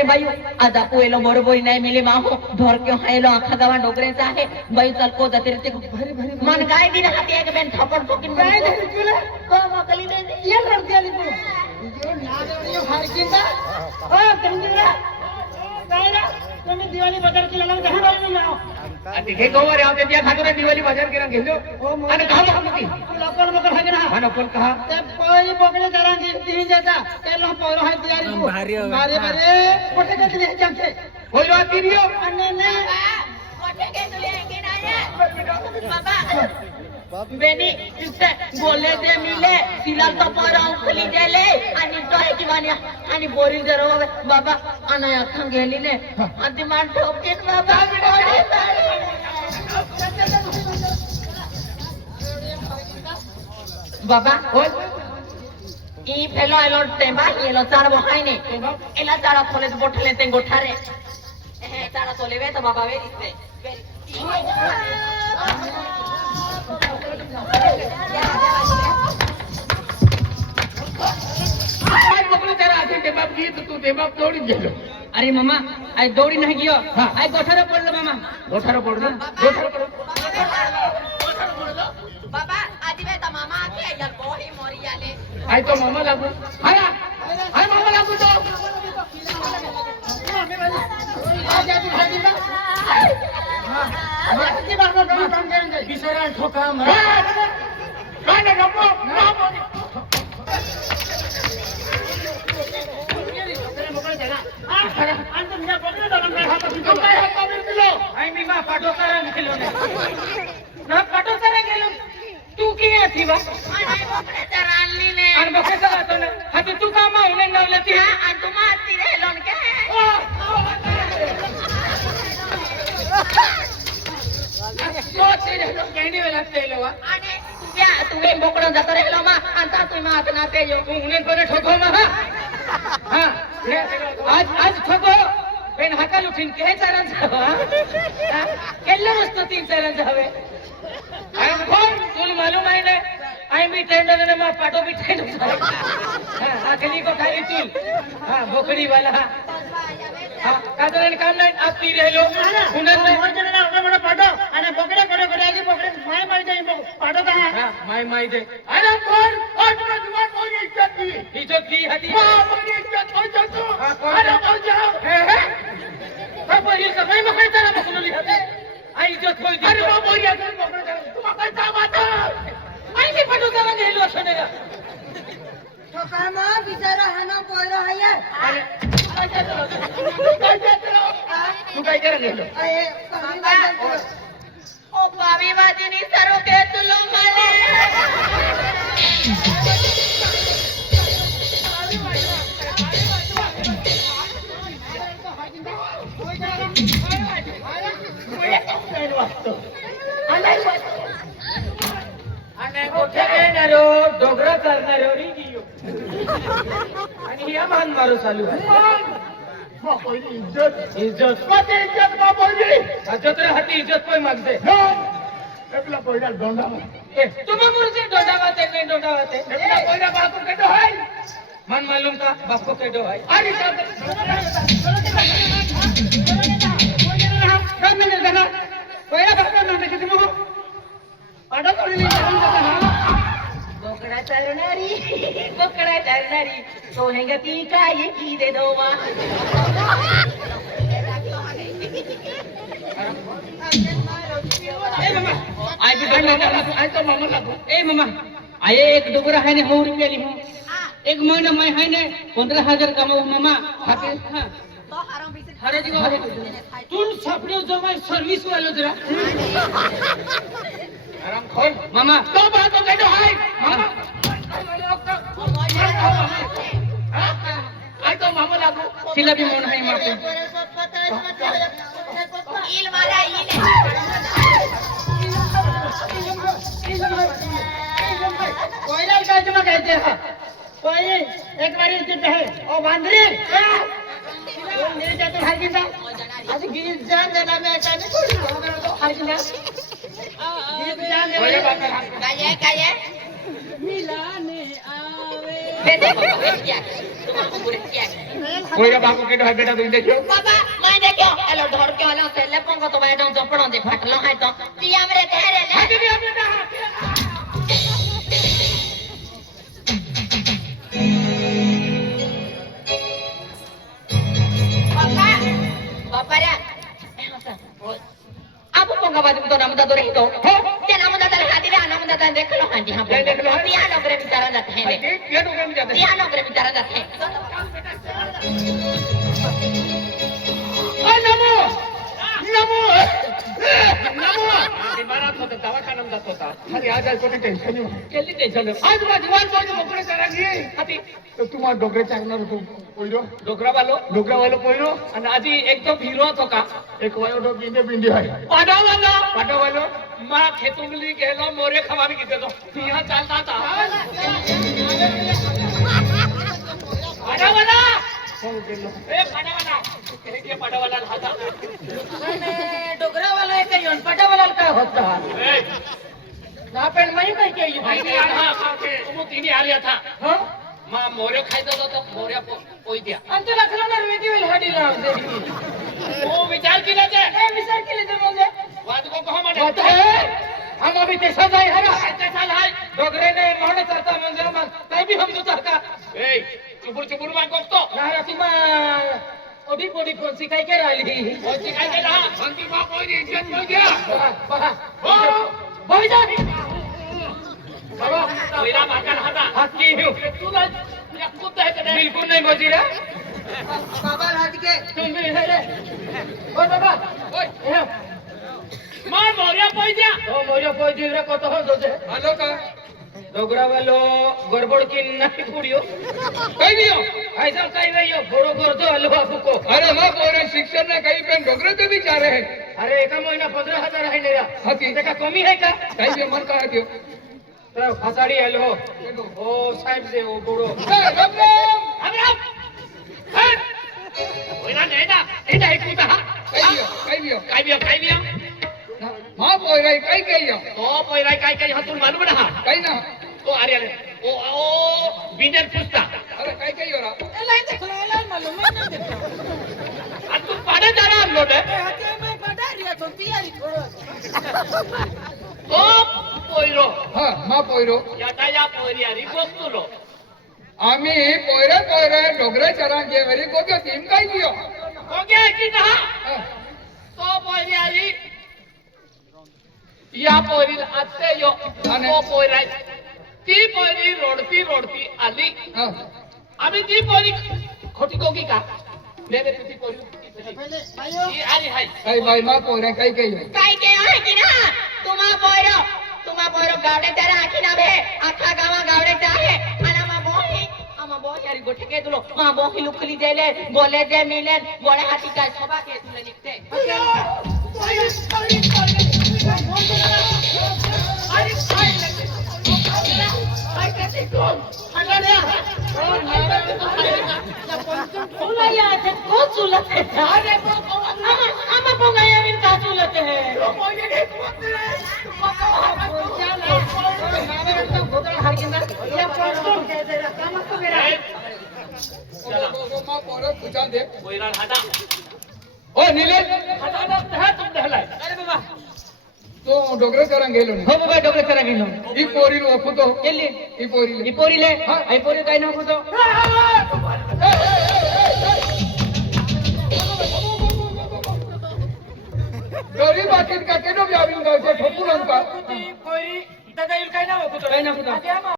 रे बाई आज आपू एलो बरोबर नाही मिले माहो धर के हायलो आखा गावा डोगरेचा आहे बाई चल को जाते रे भरी भरी मन काय दिन हाती एक बेन थपड ठोकीन काय दे तुला को मकली दे ये रडती आली तू जो ना देवडी हारकींदा ओ कंजरा काय रे तुम्ही दिवाळी बाजार केला ना घरी बाई जाओ आणि हे गोवर आवते त्या खातोरे दिवाळी बाजार केला घेलो आणि काम हमती लोकल मकर हागे ना हा लोकल कहा ते पळी पकडे जरा तीन जाता ते लो पोरो हाय तयारी मारे मारे कोठे के दिले चमचे होलो आतीरियो आणि ने कोठे के दिले के ना बाबा बेनी इसे बोले दे मिले सिलाल तो पोरा उखली गेले आणि तो है की वानिया आणि बोरी जरो बाबा अनाया खंग गेली ने आणि मान ठोकीन बाबा बाबा होय ई फेलो एलो टेंबा एलो चार बहाय ने एला चारा खोले बोठले ते गोठारे ए चारा तोलेवे तो बाबा वे दिसे आज पकडू तेरा आधी टेबाब की तू टेबाब दौड़ी गेलो अरे मामा आय दौड़ी नहीं गियो आय गोठारे पडलो मामा गोठारे पडलो बाबा आधी वे ता मामा आके यार बोही मोरी आले आय तो मामा लागू हाय हाय मामा लागू तो आ जा तू भागी ना हां किती बार काम करेंगे बिसरा ठोका मार काय ना गप्पो तू की थी बा तू काम नवलती तुम आती रे लोन के कैंडी वेला तुम्ही बोकडं जातो रे लो मा आता तुम्ही आता नाते येऊ उन्हें कोने ठोको मा हां आज ठोको पेन हाकाल उठीन के चारण जावा केल्ले वस्तू तीन चारण जावे आई कोण तुला मालूम आहे ना आई मी टेंडर ने मा पाटो भी टेंडर हां अगली को खाली तू हां बोकड़ी वाला हां कादरन काम नाही आप पी रेलो उन्हें ना बड़ा पाटो आणि बोकडे कडे कडे आली बोकडे माय जाई पाटो का हां माय दे अरे कोण ओ तुम्हाला कोण इज्जत की हटी हां कोण इज्जत हो जातो अरे हो जाओ हे बाबा ये सगळे मग काय त्याला बोलली आई इज्जत होई अरे बाबा ये तुम्हाला काय जावाता आई मी पाटो जरा गेलो असने का तो काय मग बिचारा हाना पोयरो आहे अरे तू काय करा गेलो ओ पावी वादिनी सरो के तुलो माले आणि मोठे येणारो डोगरा चालणारो री गियो आणि या मान मारू चालू बापोली इज्जत कोते इज्जत बापोली इज्जत रे हाती इज्जत कोई मागते एकला पहिला डोंडा ए तुम मुरजे डोंडा वाते के डोंडा वाते एकला पहिला बापू केडो हाय मन मालूम का बापू केडो हाय अरे सब मिल जाना पहिला बापू ना किती मग पाडा कोणी बोकडा चालणारी तो हेंगती काय की दे दोवा ए मामा आय तो मामा लागो ए मामा आय एक डोगरा है ने 100 रुपया ली हूं एक महीना मैं है ने 15000 कमाऊ मामा खाते हां हरे जी तुम सापड़ो जो मैं सर्विस वालो जरा आराम खोल मामा तो बात तो कहतो हाय मामा आई तो मामा लागो सिला भी मन है मापे इल वाला इल कोयला का तुम कहते हैं कोई एक बार इज्जत है ओ बांदरी मेरे जाते हर किसा आज गिर जान देना मैं ऐसा नहीं छोड़ी तो हर किसा गिर जान देना काये मिलाने आवे देखो क्या तुम पूरे क्या कोई बाबू के है बेटा तुम देखियो बाबा मैं देखियो एलो ढोर के वाला से ले पंगो तो बैठो चपड़ो दे फटलो है तो ती हमरे कह रे ले हां दीदी बेटा बाबा बाबा रे अब पंगो बाजू तो नाम दादो रही तो हो के नाम दादा हाथी रे नाम दादा देख लो हां जी हां देख लो ती नौकरी बिचारा जाते हैं ये तो काम जाते ती नौकरी बिचारा जाते हैं नमो नमो नमो महाराज होता दवाखाना में जाता अरे आज कोणी टेन्शन नाही केली टेन्शन आज जवान बोल मोकळे करायची हाती तो तुम्हा डोगरे चांगणार होतो पोयरो डोगरावालो पोयरो आणि आजी एकदम हिरो होतो का एक वयोडो बिंदी आहे पाडवालो मा खेतुंगली गेलो मोरे खवावी किती तो तिहा चालता था पाडवाला ए पाडवाला हाता डोगरा वाला है कहीं पटा वाला का होता ए ना पेड़ मई कहीं के ये माहिती आहे तुम तिने आल्या था हां मा मोरे खायचा होता मोऱ्या पोई द्या अंत रखला ना वेदी वेल हाडी लाव दे ओ विचार केला ते ए विचार केले तर म्हणजे वाद को कहा म्हणे बात है हम अभी तेसा जाय है ना कैसा हाय डोगरे ने मोहन करता म्हणजे मग काय भी हम तो का ए चुबुर मा कोकतो ना सीमा ओडी पोडी कोण सिकाय के राहिली कोणती काय केला अंती मा पोई इज्जत पोई द्या हो बोई जा बाबा पहिला माका हाता हाकी हिव तू ना कुत्त आहे का बिलकुल नाही बोजी रे बाबा राज के तुम भी है रे ओ बाबा ओए मा मोऱ्या पोई द्या ओ मोरियो पोई दी रे कत हो दोजे आलो का डोगरा वालो गड़बड़ की नहीं पुड़ियो कई दियो ऐसा कहीं नहीं हो बड़ो कर दो हलवा फुको अरे मा पोरे शिक्षण ना काही पण डोगरे ते विचार आहे अरे एका महीना 15,000 है मेरा हाती ते का कमी है का काही दियो मन का दियो तो फसाड़ी हलो ओ साहेब से ओ बड़ो राम राम ओइना नेदा एदा एकूता काय बियो मा पोरे काय केयो तो पोरे काय हतुन मालूम ना काय ना तो अरे ओ बिंदर पुस्ता अरे काय रा नहीं देखलो लाल मालूम नहीं देखो आज तू पाडे जाणार आणलो रे हाते में पड़ा रिया तो तैयारी थोड़ो तो पोयरो हा मा पोयरो या पोयरी आरी गोस्तुलो आम्ही पोयरे डोगरे चरांगे वरी गोग्यो टीम काय दियो गोग्या की ना तो पोयरी आरी या पोयरी आते यो तो पोयराय ती पोयरी रोडती आली आम्ही ती पोयरी खोटी गोगी का मेरे ती पोयरी ती आली हाय काय बाई मा पोयरा काय काय के आहे की ना तुम्हा पोयरो गावडे त्याला आखी ना बे आखा गावा गावडे आहे आणि आमा बोही यारी गोठे के तुलो मा बोही लुखली देले बोले जे मिले गोळे हाती काय सभा के तुला निघते आमा पोंगाया बिन का चुलत है ओ नीलेश तुम दहलाय अरे बाबा तो डोगरे चरांग गेलो हो बाबा डोगरे चरा गेलो ई पोरी ओखुतो ಎಲ್ಲಿ ई पोरी ಈ ಪೋರಿಲೆ ಐ ಪೋರಿ ಕೈ ನೋಕುದು गरीब आखिर का केनो व्याविन गावचे ठोकुरन का ಪೋರಿ ಇದ್ದಾಗ ಇಲ್ಲಿ ಕೈ ನೋಕುದು